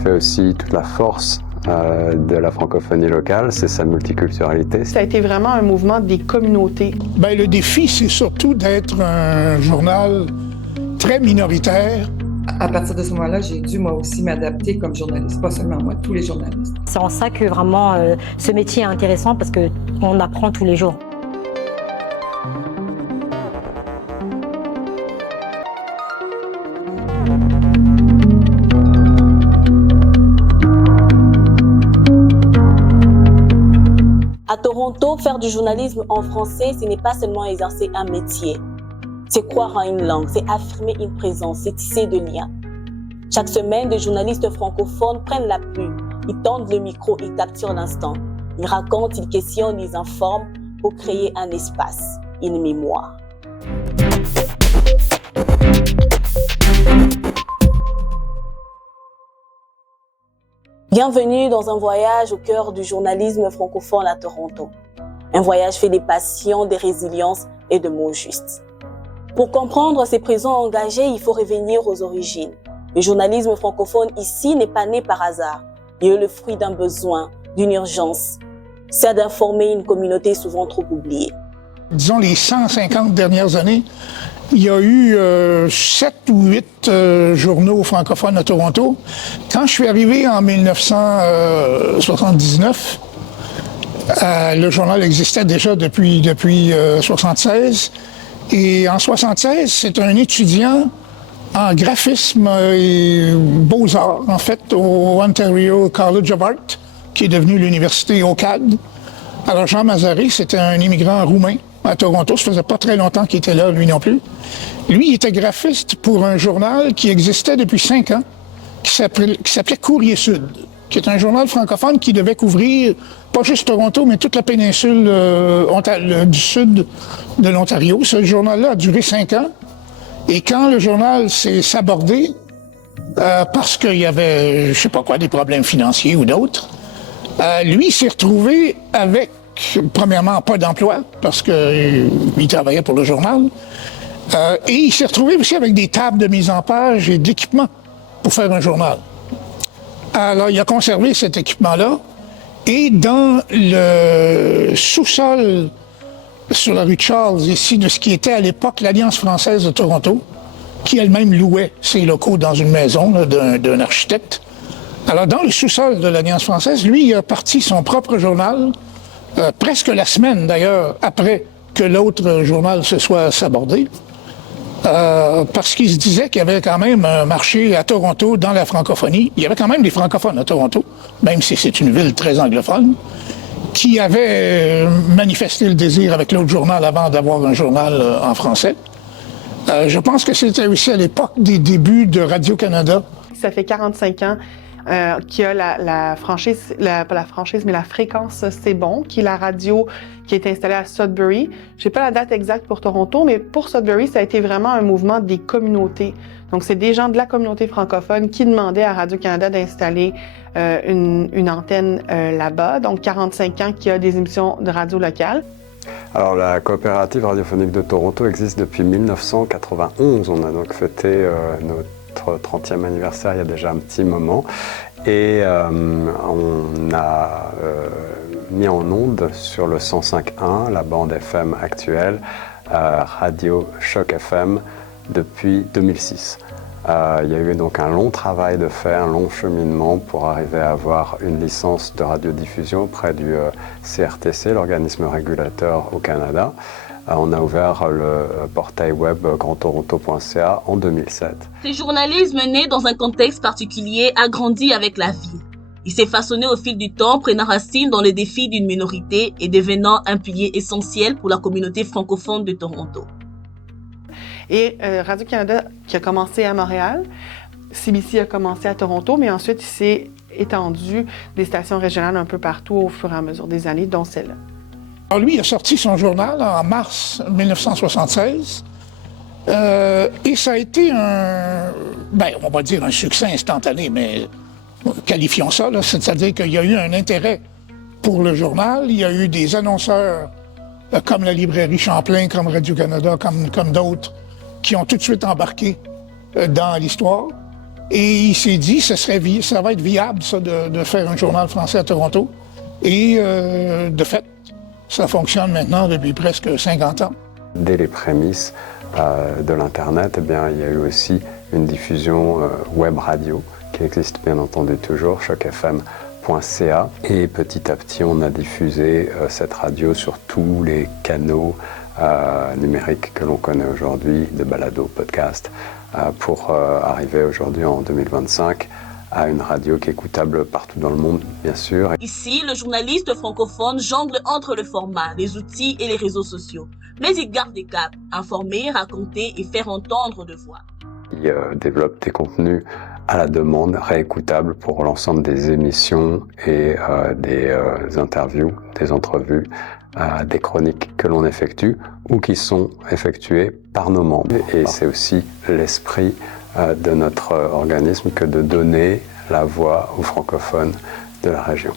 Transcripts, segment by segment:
fait aussi toute la force de la francophonie locale, c'est sa multiculturalité. Ça a été vraiment un mouvement des communautés. Bien, le défi, c'est surtout d'être un journal très minoritaire. À partir de ce moment-là, j'ai dû moi aussi m'adapter comme journaliste, pas seulement moi, tous les journalistes. C'est en ça que vraiment ce métier est intéressant parce qu'on apprend tous les jours. À Toronto, faire du journalisme en français, ce n'est pas seulement exercer un métier. C'est croire en une langue, c'est affirmer une présence, c'est tisser de liens. Chaque semaine, des journalistes francophones prennent la plume, ils tendent le micro, ils capturent l'instant. Ils racontent, ils questionnent, ils informent pour créer un espace, une mémoire. Bienvenue dans un voyage au cœur du journalisme francophone à Toronto. Un voyage fait des passions, des résiliences et de mots justes. Pour comprendre ces présents engagés, il faut revenir aux origines. Le journalisme francophone ici n'est pas né par hasard. Il est le fruit d'un besoin, d'une urgence. C'est d'informer une communauté souvent trop oubliée. Disons, les 150 dernières années, il y a eu 7 ou 8 journaux francophones à Toronto. Quand je suis arrivé en 1979, le journal existait déjà depuis 1976. Et en 1976, c'est un étudiant en graphisme et beaux-arts, en fait, au Ontario College of Art, qui est devenu l'université OCAD. Alors, Jean Mazaré, c'était un immigrant roumain à Toronto. Ça faisait pas très longtemps qu'il était là, lui non plus. Lui, il était graphiste pour un journal qui existait depuis 5 ans, qui s'appelait Courrier Sud, qui est un journal francophone qui devait couvrir pas juste Toronto, mais toute la péninsule du sud de l'Ontario. Ce journal-là a duré 5 ans. Et quand le journal s'est sabordé, parce qu'il y avait, je sais pas quoi, des problèmes financiers ou d'autres, lui, il s'est retrouvé avec, premièrement, pas d'emploi, parce qu'il travaillait pour le journal, et il s'est retrouvé aussi avec des tables de mise en page et d'équipement pour faire un journal. Alors, il a conservé cet équipement-là, et dans le sous-sol sur la rue Charles, ici, de ce qui était à l'époque l'Alliance française de Toronto, qui elle-même louait ses locaux dans une maison là, d'un architecte. Alors, dans le sous-sol de l'Alliance française, lui, il a parti son propre journal, presque la semaine d'ailleurs, après que l'autre journal se soit sabordé, parce qu'il se disait qu'il y avait quand même un marché à Toronto dans la francophonie. Il y avait quand même des francophones à Toronto, même si c'est une ville très anglophone, qui avaient manifesté le désir avec l'autre journal avant d'avoir un journal en français. Je pense que c'était aussi à l'époque des débuts de Radio-Canada. Ça fait 45 ans qu'il y a la franchise, pas la franchise, mais la fréquence C'est Bon, qui est la radio qui est installée à Sudbury. Je n'ai pas la date exacte pour Toronto, mais pour Sudbury, ça a été vraiment un mouvement des communautés. Donc, c'est des gens de la communauté francophone qui demandaient à Radio-Canada d'installer une antenne là-bas. Donc, 45 ans qu'il y a des émissions de radio locales. Alors, la coopérative radiophonique de Toronto existe depuis 1991. On a donc fêté notre 30e anniversaire il y a déjà un petit moment. Et on a mis en onde sur le 105.1, la bande FM actuelle, Radio Choc FM, depuis 2006. Il y a eu donc un long travail de fait, un long cheminement pour arriver à avoir une licence de radiodiffusion auprès du CRTC, l'organisme régulateur au Canada. On a ouvert le portail web grandtoronto.ca en 2007. Ce journalisme né dans un contexte particulier a grandi avec la vie. Il s'est façonné au fil du temps, prenant racine dans les défis d'une minorité et devenant un pilier essentiel pour la communauté francophone de Toronto. Et Radio-Canada qui a commencé à Montréal, CBC a commencé à Toronto, mais ensuite il s'est étendu des stations régionales un peu partout au fur et à mesure des années, dont celle-là. Alors lui, il a sorti son journal en mars 1976 et ça a été on va dire un succès instantané, mais qualifions ça, là, c'est-à-dire qu'il y a eu un intérêt pour le journal, il y a eu des annonceurs comme la librairie Champlain, comme Radio-Canada, comme d'autres, qui ont tout de suite embarqué dans l'histoire. Et il s'est dit, ça va être viable, ça, de faire un journal français à Toronto. Et de fait, ça fonctionne maintenant depuis presque 50 ans. Dès les prémices de l'Internet, eh bien, il y a eu aussi une diffusion web radio qui existe bien entendu toujours, chocfm.ca. Et petit à petit, on a diffusé cette radio sur tous les canaux numériques que l'on connaît aujourd'hui, de balado, podcast, pour arriver aujourd'hui en 2025 à une radio qui est écoutable partout dans le monde, bien sûr. Ici, le journaliste francophone jongle entre le format, les outils et les réseaux sociaux. Mais il garde des caps, informer, raconter et faire entendre de voix. Il développe des contenus à la demande, réécoutables pour l'ensemble des émissions et des interviews, des entrevues, des chroniques que l'on effectue ou qui sont effectuées par nos membres. Et c'est aussi l'esprit de notre organisme que de donner la voix aux francophones de la région.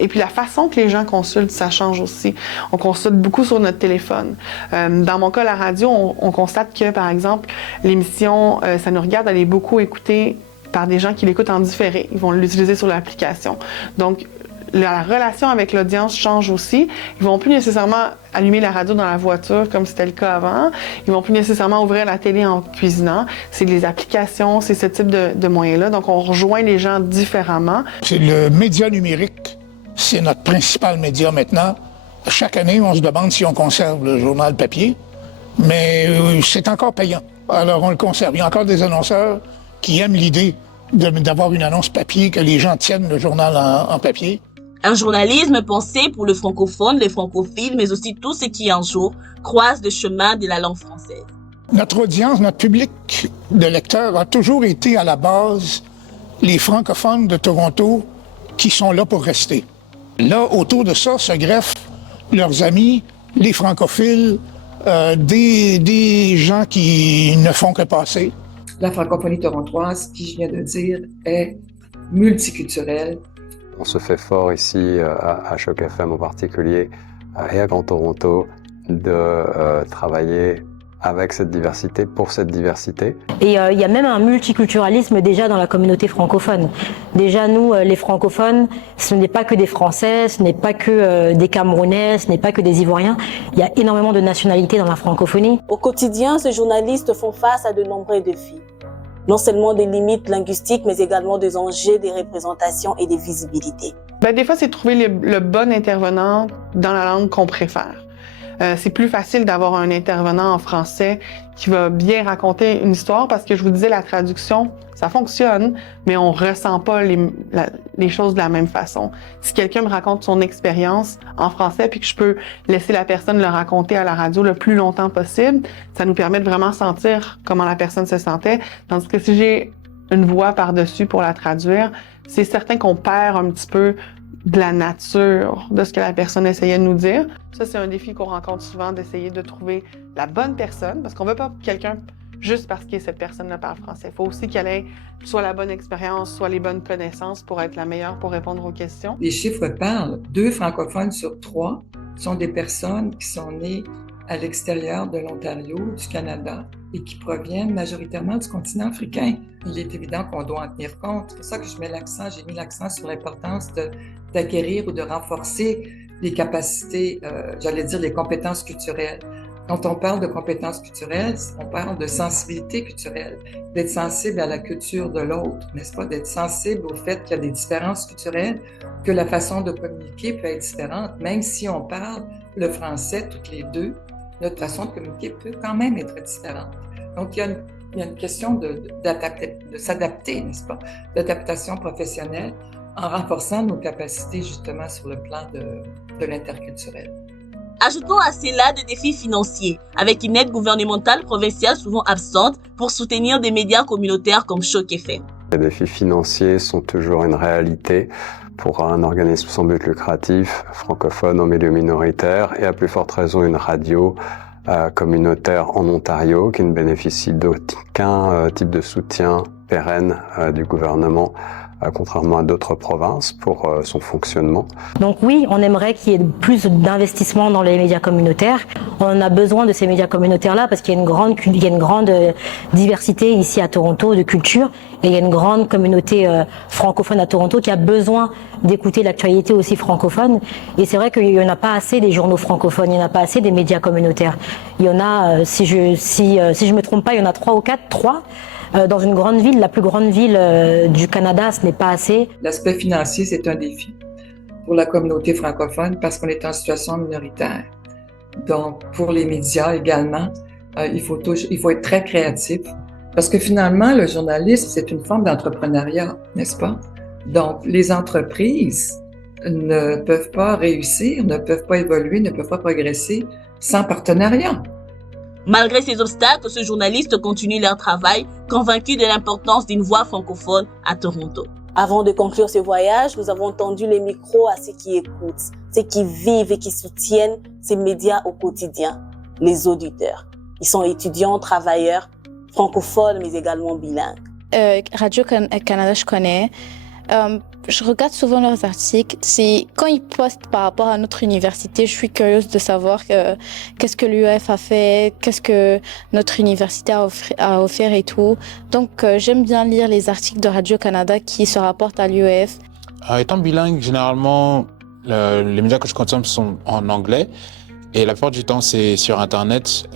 Et puis la façon que les gens consultent, ça change aussi. On consulte beaucoup sur notre téléphone. Dans mon cas, la radio, on constate que, par exemple, l'émission Ça nous regarde, elle est beaucoup écoutée par des gens qui l'écoutent en différé. Ils vont l'utiliser sur l'application. Donc, la relation avec l'audience change aussi. Ils vont plus nécessairement allumer la radio dans la voiture comme c'était le cas avant. Ils vont plus nécessairement ouvrir la télé en cuisinant. C'est les applications, c'est ce type de moyens-là. Donc, on rejoint les gens différemment. C'est le média numérique. C'est notre principal média maintenant. Chaque année, on se demande si on conserve le journal papier, mais c'est encore payant. Alors, on le conserve. Il y a encore des annonceurs qui aiment l'idée d'avoir une annonce papier, que les gens tiennent le journal en papier. Un journalisme pensé pour le francophone, les francophiles, mais aussi tous ceux qui un jour croisent le chemin de la langue française. Notre audience, notre public de lecteurs a toujours été à la base les francophones de Toronto qui sont là pour rester. Là, autour de ça, se greffent leurs amis, les francophiles, des gens qui ne font que passer. La francophonie torontoise, qui je viens de dire, est multiculturelle. On se fait fort ici à Choc FM en particulier et à Grand Toronto de travailler avec cette diversité, pour cette diversité. Et il y a même un multiculturalisme déjà dans la communauté francophone. Déjà, nous, les francophones, ce n'est pas que des Français, ce n'est pas que des Camerounais, ce n'est pas que des Ivoiriens. Il y a énormément de nationalités dans la francophonie. Au quotidien, ces journalistes font face à de nombreux défis. Non seulement des limites linguistiques, mais également des enjeux, des représentations et des visibilités. Des fois, c'est de trouver le bon intervenant dans la langue qu'on préfère. C'est plus facile d'avoir un intervenant en français qui va bien raconter une histoire parce que je vous disais, la traduction, ça fonctionne, mais on ressent pas les choses de la même façon. Si quelqu'un me raconte son expérience en français puis que je peux laisser la personne le raconter à la radio le plus longtemps possible, ça nous permet de vraiment sentir comment la personne se sentait. Tandis que si j'ai une voix par-dessus pour la traduire, c'est certain qu'on perd un petit peu de la nature de ce que la personne essayait de nous dire. Ça, c'est un défi qu'on rencontre souvent, d'essayer de trouver la bonne personne, parce qu'on veut pas quelqu'un juste parce que cette personne-là parle français. Il faut aussi qu'elle ait soit la bonne expérience, soit les bonnes connaissances pour être la meilleure pour répondre aux questions. Les chiffres parlent. 2 francophones sur 3 sont des personnes qui sont nées à l'extérieur de l'Ontario, du Canada, et qui proviennent majoritairement du continent africain. Il est évident qu'on doit en tenir compte. C'est pour ça que j'ai mis l'accent sur l'importance d'acquérir ou de renforcer les capacités, les compétences culturelles. Quand on parle de compétences culturelles, on parle de sensibilité culturelle, d'être sensible à la culture de l'autre, n'est-ce pas? D'être sensible au fait qu'il y a des différences culturelles, que la façon de communiquer peut être différente, même si on parle le français toutes les deux, notre façon de communiquer peut quand même être différente. Donc, il y a une question de s'adapter, n'est-ce pas? D'adaptation professionnelle en renforçant nos capacités justement sur le plan de l'interculturel. Ajoutons à cela des défis financiers, avec une aide gouvernementale provinciale souvent absente pour soutenir des médias communautaires comme Choc FM. Les défis financiers sont toujours une réalité pour un organisme sans but lucratif, francophone au milieu minoritaire et à plus forte raison une radio communautaire en Ontario qui ne bénéficie d'aucun type de soutien pérenne du gouvernement contrairement à d'autres provinces, pour son fonctionnement. Donc oui, on aimerait qu'il y ait plus d'investissement dans les médias communautaires. On a besoin de ces médias communautaires-là parce qu'il y a une grande diversité ici à Toronto de culture et il y a une grande communauté francophone à Toronto qui a besoin d'écouter l'actualité aussi francophone. Et c'est vrai qu'il n'y en a pas assez des journaux francophones, il n'y en a pas assez des médias communautaires. Il y en a, si je me trompe pas, il y en a 3 ou 4, 3. Dans une grande ville, la plus grande ville du Canada, ce n'est pas assez. L'aspect financier, c'est un défi pour la communauté francophone parce qu'on est en situation minoritaire. Donc, pour les médias également, il faut être très créatif parce que finalement, le journalisme, c'est une forme d'entrepreneuriat, n'est-ce pas? Donc, les entreprises ne peuvent pas réussir, ne peuvent pas évoluer, ne peuvent pas progresser sans partenariat. Malgré ces obstacles, ce journaliste continue leur travail, convaincu de l'importance d'une voix francophone à Toronto. Avant de conclure ce voyage, nous avons tendu les micros à ceux qui écoutent, ceux qui vivent et qui soutiennent ces médias au quotidien, les auditeurs. Ils sont étudiants, travailleurs, francophones, mais également bilingues. Radio-Canada, je connais. Je regarde souvent leurs articles. Quand ils postent par rapport à notre université, je suis curieuse de savoir qu'est-ce que l'UEF a fait, qu'est-ce que notre université a offert et tout. Donc, j'aime bien lire les articles de Radio-Canada qui se rapportent à l'UEF. Étant bilingue, généralement, les médias que je consomme sont en anglais. Et la plupart du temps, c'est sur Internet.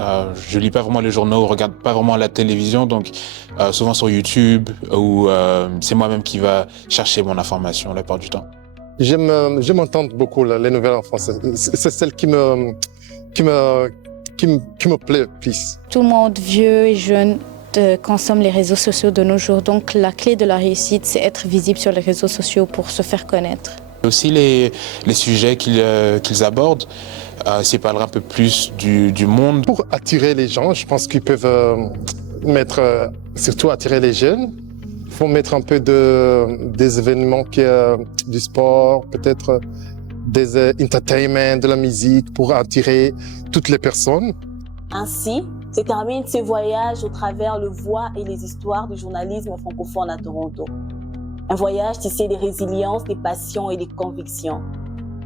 Je lis pas vraiment les journaux, regarde pas vraiment la télévision, donc souvent sur YouTube ou c'est moi-même qui va chercher mon information la plupart du temps. J'aime entendre beaucoup les nouvelles en français. C'est celle qui me plaît le plus. Tout le monde, vieux et jeune, consomme les réseaux sociaux de nos jours. Donc la clé de la réussite, c'est être visible sur les réseaux sociaux pour se faire connaître. Aussi les sujets qu'ils abordent, c'est parler un peu plus du monde. Pour attirer les gens, je pense qu'ils peuvent surtout attirer les jeunes. Il faut mettre un peu des événements du sport, peut-être des entertainment, de la musique pour attirer toutes les personnes. Ainsi se termine ce voyage au travers le voix et les histoires du journalisme francophone à Toronto. Un voyage tissé de résilience, des passions et des convictions.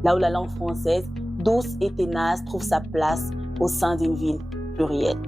Là où la langue française, douce et ténace, trouve sa place au sein d'une ville plurielle.